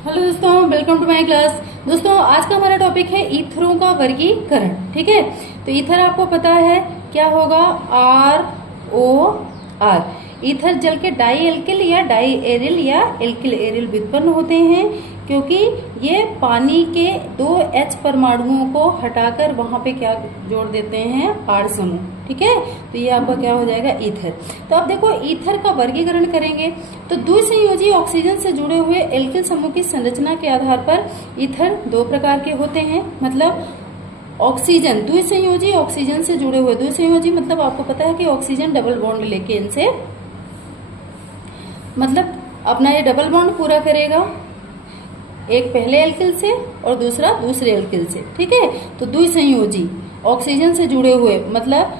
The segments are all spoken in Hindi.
हेलो दोस्तों, वेलकम टू माय क्लास। दोस्तों, आज का हमारा टॉपिक है ईथरों का वर्गीकरण। ठीक है, तो ईथर आपको पता है क्या होगा, ROR। ईथर जल के डाई एल्किल या डाई एरिल या एल्किल एरिल व्युत्पन्न होते हैं, क्योंकि ये पानी के 2 H परमाणुओं को हटाकर वहां पे क्या जोड़ देते हैं, R समूह। ठीक है, तो ये आपका क्या हो जाएगा, ईथर। तो अब देखो, ईथर का वर्गीकरण करेंगे तो द्विसंयोजी ऑक्सीजन से जुड़े हुए एल्किल समूह की संरचना के आधार पर ईथर 2 प्रकार के होते हैं। मतलब ऑक्सीजन, द्विसंयोजी ऑक्सीजन से जुड़े हुए, द्विसंयोजी मतलब आपको पता है कि ऑक्सीजन डबल बॉन्ड लेके इनसे मतलब अपना ये डबल बॉन्ड पूरा करेगा, एक पहले एल्किल से और दूसरा दूसरे एल्किल से। ठीक है, तो द्विसंयोजी ऑक्सीजन से जुड़े हुए मतलब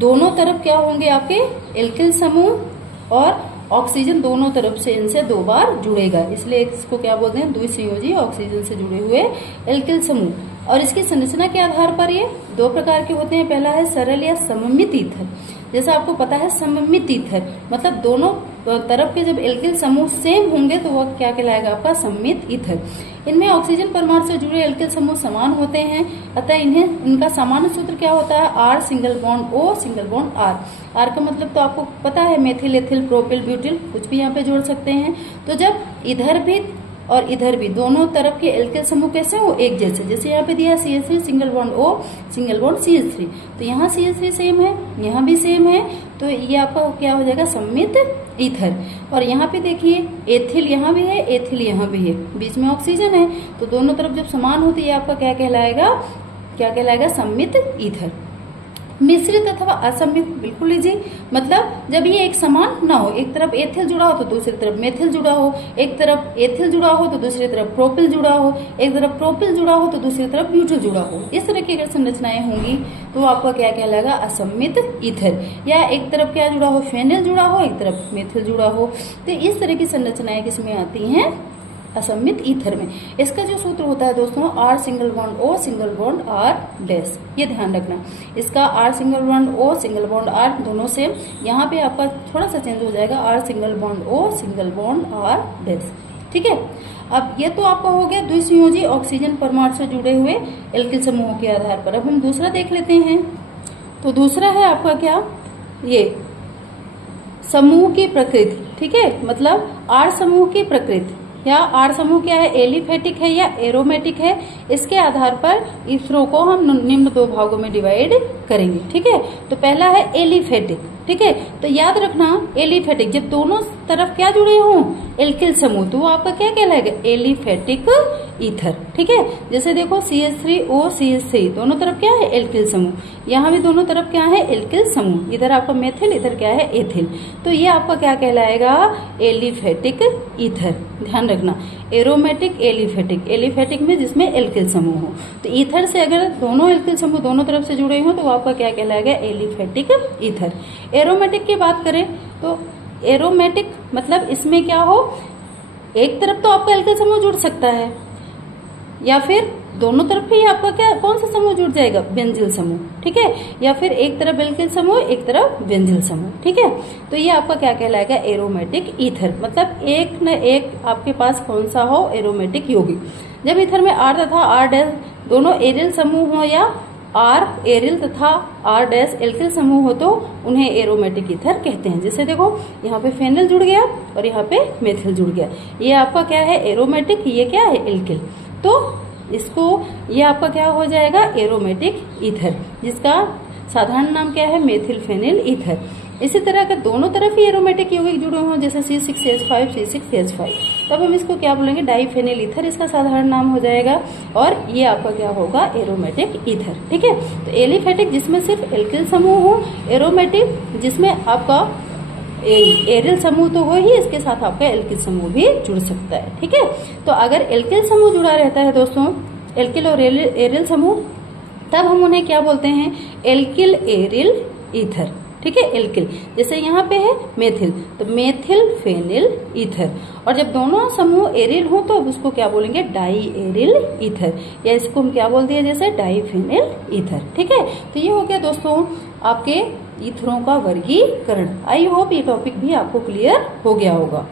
दोनों तरफ क्या होंगे आपके एल्किल समूह, और ऑक्सीजन दोनों तरफ से इनसे 2 बार जुड़ेगा, इसलिए इसको क्या बोलते हैं, द्विसंयोजी ऑक्सीजन से जुड़े हुए एल्किल समूह। और इसकी संरचना के आधार पर ये 2 प्रकार के होते हैं। पहला है सरल या सममित ईथर। जैसा आपको पता है सममित ईथर मतलब दोनों तरफ के जब एल्किल समूह सेम होंगे तो वह क्या कहलाएगा, आपका सममित ईथर। इनमें ऑक्सीजन परमाणु से जुड़े एल्किल समूह समान होते हैं, अतः इनका सामान्य सूत्र क्या होता है, R single bond O single bond R। R का मतलब तो आपको पता है, मेथिल, एथिल, प्रोपिल, ब्यूटिल, कुछ भी यहाँ पे जोड़ सकते हैं। तो जब इधर भी और इधर भी दोनों तरफ के एल्किल समूह कैसे हो, एक जैसे यहाँ पे दिया CH3 single bond O single bond CH3, तो यहाँ CH3 सेम है, यहाँ भी सेम है, तो ये आपका क्या हो जाएगा, सममित ईथर। और यहाँ पे देखिए एथिल यहाँ भी है, एथिल यहाँ भी है, बीच में ऑक्सीजन है, तो दोनों तरफ जब समान होती है आपका क्या कहलाएगा, सममित ईथर। मिश्रित अथवा असमित बिल्कुल लीजिए, मतलब जब ये एक समान ना हो, एक तरफ एथिल जुड़ा हो तो दूसरी तरफ मेथिल जुड़ा हो, एक तरफ एथिल जुड़ा हो तो दूसरी तरफ प्रोपिल जुड़ा हो, एक तरफ प्रोपिल जुड़ा हो तो दूसरी तरफ ब्यूटिल जुड़ा हो, इस तरह की अगर संरचनाएं होंगी तो आपका क्या कहलाएगा, असमित ईथर। या एक तरफ क्या जुड़ा हो, फेनिल जुड़ा हो, एक तरफ मेथिल जुड़ा हो, तो इस तरह की संरचनाएं किसमें आती हैं, असमित ईथर में। इसका जो सूत्र होता है दोस्तों, R single bond O single bond R dash, ये ध्यान रखना। इसका R single bond O single bond R दोनों सेम, यहाँ पे आपका थोड़ा सा चेंज हो जाएगा, R single bond O single bond R dash. ठीक है, अब ये तो आपका हो गया द्विसंयोजी ऑक्सीजन परमाणु से जुड़े हुए एल्किल समूहों के आधार पर। अब हम दूसरा देख लेते हैं। तो दूसरा है आपका क्या, ये समूह की प्रकृति। ठीक है, मतलब R समूह की प्रकृति या R समूह क्या है, एलिफेटिक है या एरोमेटिक है, इसके आधार पर ईथरों को हम निम्न 2 भागों में डिवाइड करेंगे। ठीक है, तो पहला है एलिफेटिक। ठीक है, तो याद रखना एलिफेटिक जब दोनों तरफ क्या जुड़े हों, एल्किल समूह, तो वो आपका क्या कहलाएगा, एलिफेटिक ईथर। ठीक है, जैसे देखो CH3O CH3 दोनों तरफ क्या है, एल्किल समूह, यहाँ भी दोनों तरफ क्या है, एल्किल समूह, इधर आपका मेथिल, इधर क्या है, एथिल, तो ये आपका क्या कहलाएगा, एलिफेटिक ईथर। ध्यान रखना, एरोमेटिक, एलिफेटिक, एलिफेटिक में जिसमें एल्किल समूह हो, तो ईथर से अगर दोनों एल्किल समूह दोनों तरफ से जुड़े हो तो आपका क्या कहलाएगा, एलिफेटिक ईथर। एरोमेटिक की बात करें तो एरोमेटिक मतलब इसमें क्या हो, एक तरफ तो आपका एल्किल समूह जुड़ सकता है, या फिर दोनों तरफ ही आपका क्या, कौन सा समूह जुड़ जाएगा, बेंजील समूह। ठीक है, या फिर एक तरफ एल्किल समूह, एक तरफ बेंजील समूह। ठीक है, तो ये आपका क्या कहलाएगा, एरोमेटिक ईथर। मतलब एक न एक आपके पास कौन सा हो, एरोमेटिक यौगिक। जब ईथर में R तथा R डैश दोनों एरिल समूह हो, या R एरिल तथा R डैश एल्किल समूह हो, तो उन्हें एरोमेटिक ईथर कहते हैं। जैसे देखो यहाँ पे फेनिल जुड़ गया और यहाँ पे मेथिल जुड़ गया, ये आपका क्या है, एरोमेटिक, ये क्या है, एल्किल, तो इसको ये आपका क्या हो जाएगा, एरोमेटिक ईथर, जिसका साधारण नाम क्या है, मेथिल फेनिल ईथर। इसी तरह अगर दोनों तरफ ही एरोमेटिक यौगिक जुड़े हों, जैसे C6H5 C6H5, तब हम इसको क्या बोलेंगे, डाईफेनिल ईथर, इसका साधारण नाम हो जाएगा, और ये आपका क्या होगा, एरोमेटिक ईथर। ठीक है, तो एलिफेटिक जिसमें सिर्फ एल्किल समूह हो, एरोमेटिक जिसमें आपका एरिल समूह तो हो ही, इसके साथ आपका एल्किल समूह भी जुड़ सकता है। ठीक है, तो अगर एल्किल समूह जुड़ा रहता है दोस्तों, एल्किल और एरिल समूह, तब हम उन्हें क्या बोलते हैं, एल्किल एरिल ईथर। ठीक है, एल्किल, जैसे यहाँ पे है मेथिल, तो मेथिल फेनिल ईथर। और जब दोनों समूह एरिल हो तो अब उसको क्या बोलेंगे, डाई एरिल ईथर, या इसको हम क्या बोलते हैं, जैसे डाईफेनिल ईथर। ठीक है, तो ये हो गया दोस्तों आपके ईथरों का वर्गीकरण। आई होप ये टॉपिक भी आपको क्लियर हो गया होगा।